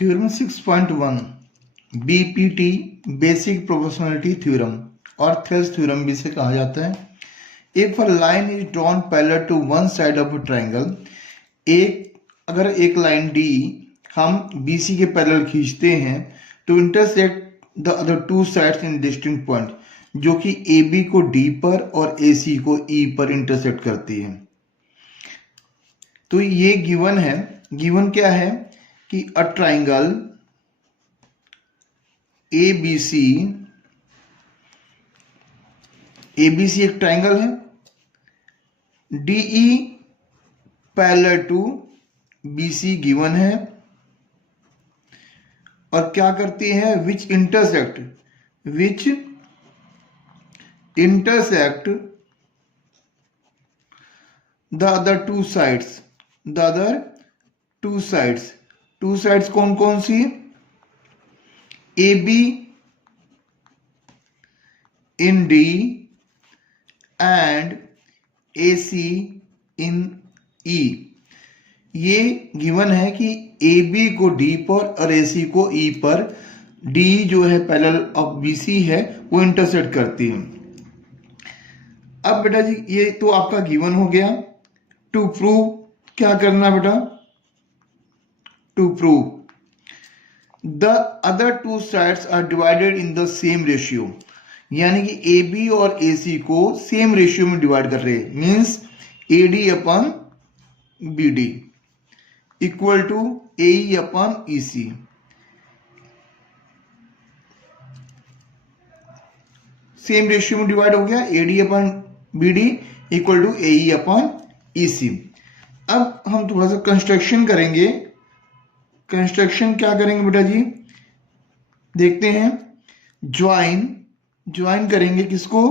Theorem 6.1 BPT basic proportionality theorem और Thales theorem भी इसे कहा जाता है। If a line is drawn parallel to one side of a triangle, अगर एक लाइन डी हम बीसी के पैरेलल खींचते हैं to intersect the other two sides in distinct point, जो कि ए बी को डी पर और ए सी को ई पर इंटरसेक्ट करती है। तो ये गिवन है। गिवन क्या है कि अ ट्राइंगल ABC, ABC एक ट्राइंगल है, DE parallel to BC given है, और क्या करती है, which intersect the other two sides कौन कौन सी, AB in D and AC in E। ये गिवन है कि AB को D पर और AC को E पर, D जो है पैरेलल ऑफ BC है वो इंटरसेक्ट करती है। अब बेटा जी ये तो आपका गिवन हो गया। टू प्रूव क्या करना बेटा, to prove the other two sides are divided in the same ratio, यानी कि ए बी और ए सी को सेम रेशियो में डिवाइड कर रहे हैं, means A D upon B D equal to A E upon E C. Same ratio में divide हो गया, A D upon B D equal to A E upon E C. अब हम थोड़ा सा कंस्ट्रक्शन करेंगे। कंस्ट्रक्शन क्या करेंगे बेटा जी, देखते हैं। ज्वाइन करेंगे किसको,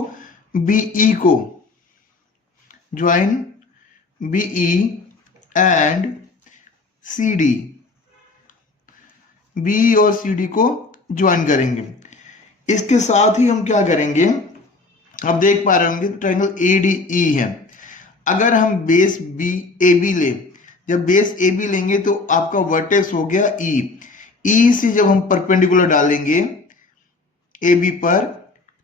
बीई को, join BE and CD, BE और सीडी को ज्वाइन करेंगे। इसके साथ ही हम क्या करेंगे, अब देख पा रहे होंगे ट्रायंगल एडीई है। अगर हम बेस बी ए बी ले, जब बेस ए बी लेंगे तो आपका वर्टेक्स हो गया ई से जब हम परपेंडिकुलर डालेंगे ए बी पर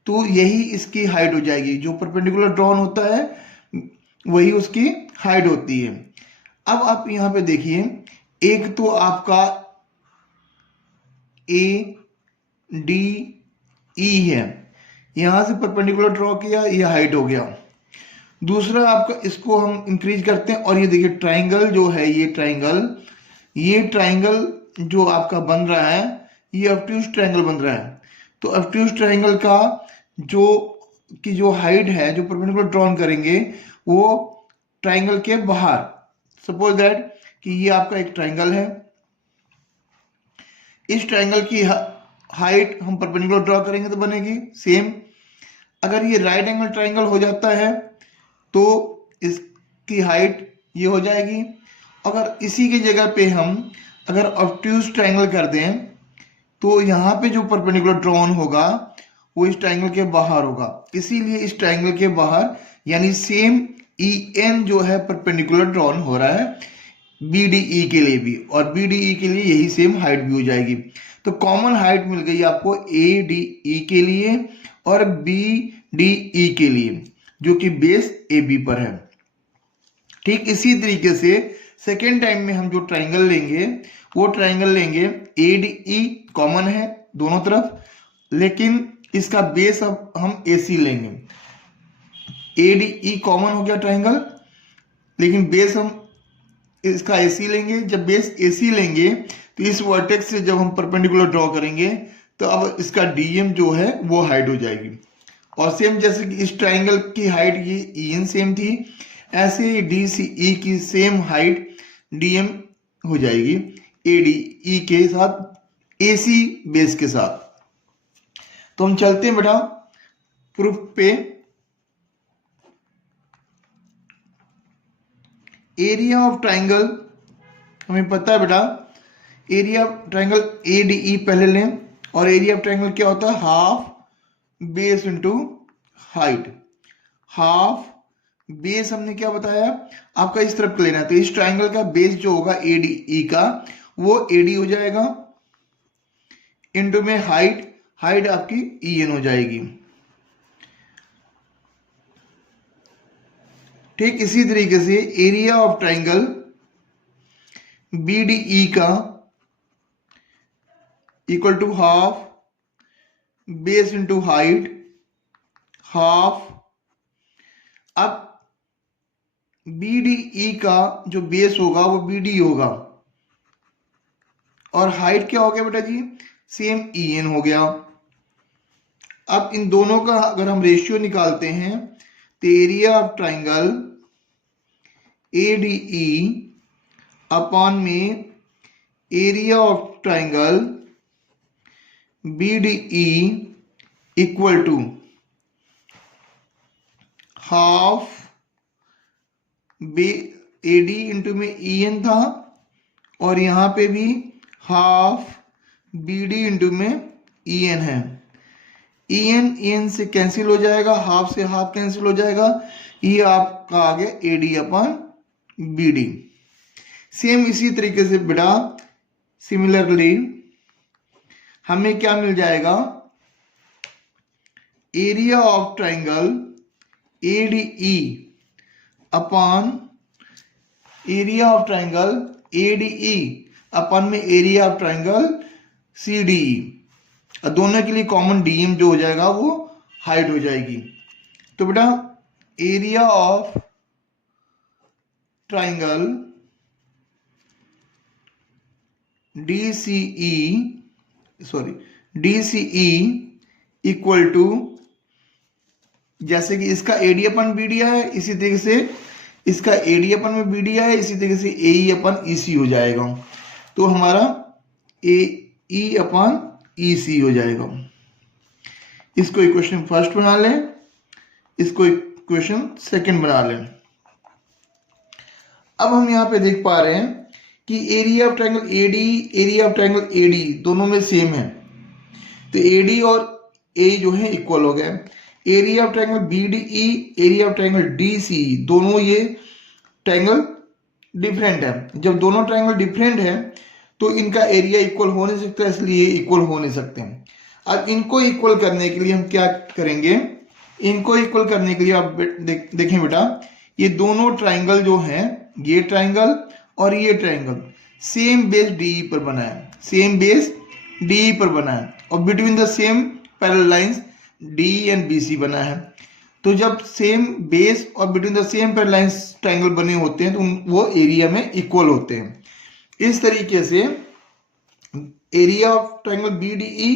तो यही इसकी हाइट हो जाएगी। जो परपेंडिकुलर ड्रॉन होता है वही उसकी हाइट होती है। अब आप यहां पे देखिए, एक तो आपका ए डी ई है, यहां से परपेंडिकुलर ड्रॉ किया, ये हाइट हो गया। दूसरा आपका इसको हम इंक्रीज करते हैं और ये देखिए ट्राइंगल जो है, ये ट्राइंगल जो आपका बन रहा है ये ऑब्ट्यूज ट्राइंगल बन रहा है। तो ऑब्ट्यूज ट्राइंगल का जो हाइट है, जो परपेंडिकुलर ड्रॉन करेंगे वो ट्राइंगल के बाहर, सपोज दैट कि ये आपका एक ट्राइंगल है, इस ट्राइंगल की हाइट हम परपेंडिकुलर ड्रॉ करेंगे तो बनेगी सेम। अगर ये राइट एंगल ट्राइंगल हो जाता है तो इसकी हाइट ये हो जाएगी। अगर इसी की जगह पे हम अगर ऑब्ट्यूज ट्राइंगल कर दें तो यहाँ पे जो परपेंडिकुलर ड्रॉन होगा वो इस ट्राइंगल के बाहर होगा, इसीलिए इस ट्राइंगल के बाहर यानी सेम ई एन जो है परपेंडिकुलर ड्रॉन हो रहा है बीडीई के लिए भी, और बीडीई के लिए यही सेम हाइट भी हो जाएगी। तो कॉमन हाइट मिल गई आपको ए डी ई के लिए और बी डी ई के लिए, जो कि बेस ए बी पर है। ठीक इसी तरीके से सेकेंड टाइम में हम जो ट्राइंगल लेंगे वो ट्राइंगल लेंगे ए डी ई कॉमन है दोनों तरफ, लेकिन इसका बेस अब हम ए सी लेंगे। ए डी ई कॉमन हो गया ट्राइंगल, लेकिन बेस हम इसका ए सी लेंगे। जब बेस ए सी लेंगे तो इस वर्टेक्स से जब हम परपेंडिकुलर ड्रॉ करेंगे तो अब इसका डीएम जो है वो हाइट हो जाएगी। और सेम जैसे कि इस ट्राइंगल की हाइट ये ई एन सेम थी, ऐसे ही डी सी ई की सेम हाइट डीएम हो जाएगी ए डी ई के साथ, ए सी बेस के साथ। तो हम चलते हैं बेटा प्रूफ पे। एरिया ऑफ ट्राइंगल हमें पता है बेटा, area of triangle A D E पहले लें, और एरिया ऑफ ट्राइंगल क्या होता है, half base into height. Half base हमने क्या बताया आपका इस तरफ लेना है, तो इस ट्राइंगल का बेस जो होगा ए डी ई का वो ए डी हो जाएगा, इंटू में हाइट, हाइट आपकी EN हो जाएगी। ठीक इसी तरीके से एरिया ऑफ ट्राइंगल BDE का equal to half base into height half. अब BDE का जो बेस होगा वो BD होगा और हाइट क्या हो गया बेटा जी, सेम EN हो गया। अब इन दोनों का अगर हम रेशियो निकालते हैं तो area of triangle ADE upon में area of triangle BDE equal to half AD into में EN था और यहां पे भी हाफ BD इंटू में EN है। EN से कैंसिल हो जाएगा, हाफ से हाफ कैंसिल हो जाएगा, ये आपका आ गया AD अपॉन BD। सेम इसी तरीके से बेटा सिमिलरली हमें क्या मिल जाएगा, area of triangle ADE upon area of triangle ADE upon में एरिया ऑफ ट्राइंगल CDE। दोनों के लिए कॉमन DM जो हो जाएगा वो हाइट हो जाएगी। तो बेटा area of triangle DCE equal to, जैसे कि इसका AD अपन BD है इसी तरीके से इसका AD अपन में BD है, इसी तरीके से AE अपन EC हो जाएगा। तो हमारा AE अपन EC हो जाएगा। इसको इक्वेशन फर्स्ट बना लें, इसको इक्वेशन सेकंड बना लें। अब हम यहां पे देख पा रहे हैं कि area of triangle AD area of triangle AD दोनों में सेम है, तो AD और AE जो है इक्वल हो गए। Area of triangle BDE area of triangle DCE दोनों ये ट्रायंगल डिफरेंट है। जब दोनों ट्रायंगल डिफरेंट है तो इनका एरिया इक्वल हो नहीं सकता, इसलिए इक्वल हो नहीं सकते हैं। अब इनको इक्वल करने के लिए हम क्या करेंगे, इनको इक्वल करने के लिए आप देखें बेटा, ये दोनों ट्रायंगल जो हैं, ये ट्रायंगल और ये ट्रायंगल सेम बेस DE पर बना है, सेम बेस DE पर बना है और between the same parallel lines DE and BC बना है। तो जब सेम बेस और between the same parallel lines triangle बने होते हैं तो वो एरिया में इक्वल होते हैं। इस तरीके से एरिया ऑफ ट्रायंगल BDE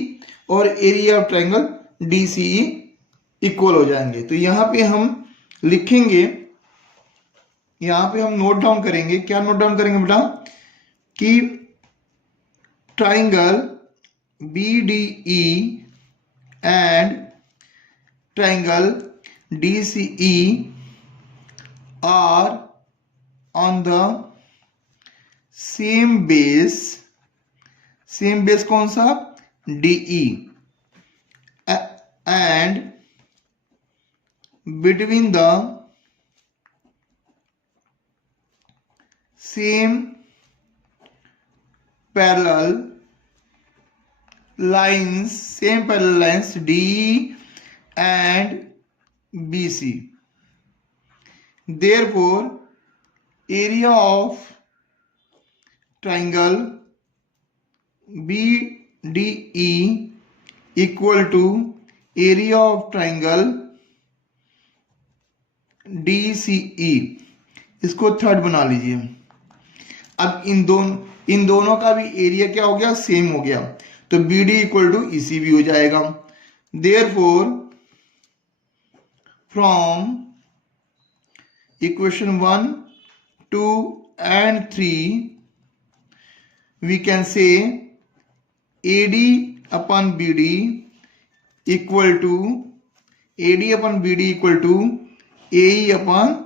और area of triangle DCE equal हो जाएंगे। तो यहां पे हम लिखेंगे, यहां पे हम नोट डाउन करेंगे, क्या नोट डाउन करेंगे बेटा, कि triangle BDE and triangle DCE are on the same base, same base कौन सा, DE, and between the same parallel lines, same parallel lines DE and BC. Therefore, area of triangle BDE equal to area of triangle DCE। इसको third बना लीजिए। अब इन दोनों का भी area क्या हो गया, सेम हो गया, तो BD इक्वल टू EC भी हो जाएगा। Therefore, from equation 1, 2 and 3 we can say AD upon BD equal to AD upon BD equal to AE upon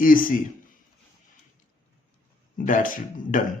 EC। That's it, done।